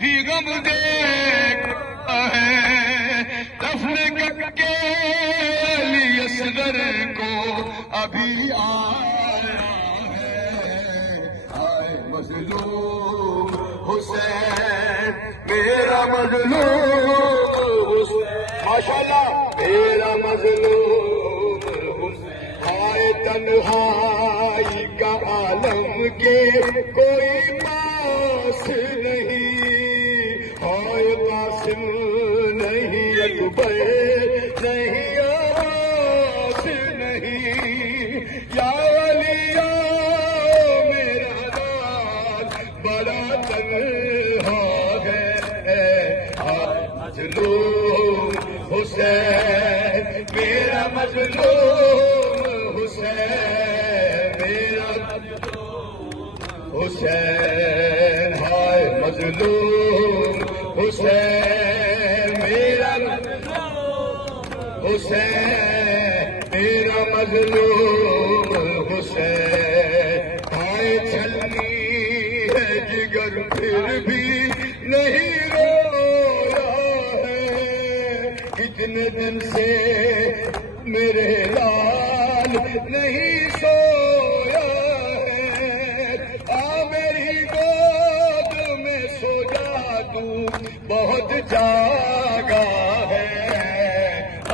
بھی غم دیکھتا ہے، دفن کے علی اصغر کو ابھی آیا ہے، آئے مظلوم حسین میرا مظلوم حسین، ماشاءاللہ میرا مظلوم حسین، آئے تنہائی کا عالم کے کوئی پاس نہیں، آئے قاسم نہیں اکبر نہیں عباس نہیں، یا علی میرا لال بڑا تنہا ہے، آئے مظلوم حسین میرا مظلوم حسین میرا حسین، ہائے مظلوم حسین میرا حسین میرا مظلوم حسین، ہائے چھلنی ہے جگر پھر بھی نہیں رویا ہے، کتنے دن سے میرے لال نہیں سویا ہے، آ میری گود میں سو جا تو بہت جاگا ہے،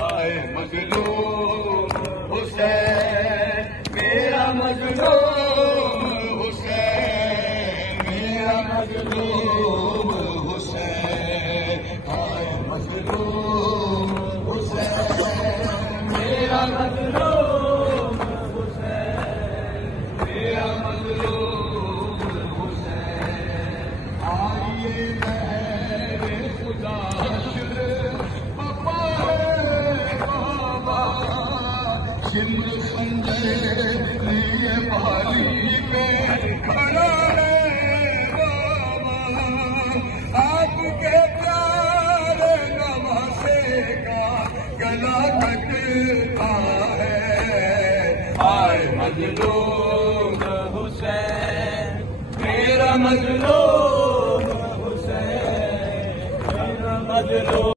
آئے مظلوم حسین میرا مظلوم حسین میرا مظلوم حسین، آئے مظلوم حسین میرا مظلوم حسین میرا مظلوم حسین، آئیے مہر خدا پپا ہے بابا، سندھ سنجے لیے باری پہ کھڑا ہے بابا، آپ کے پیارے نواسے کا گلا کٹتا ہے، آئے مظلوم حسین میرا مظلوم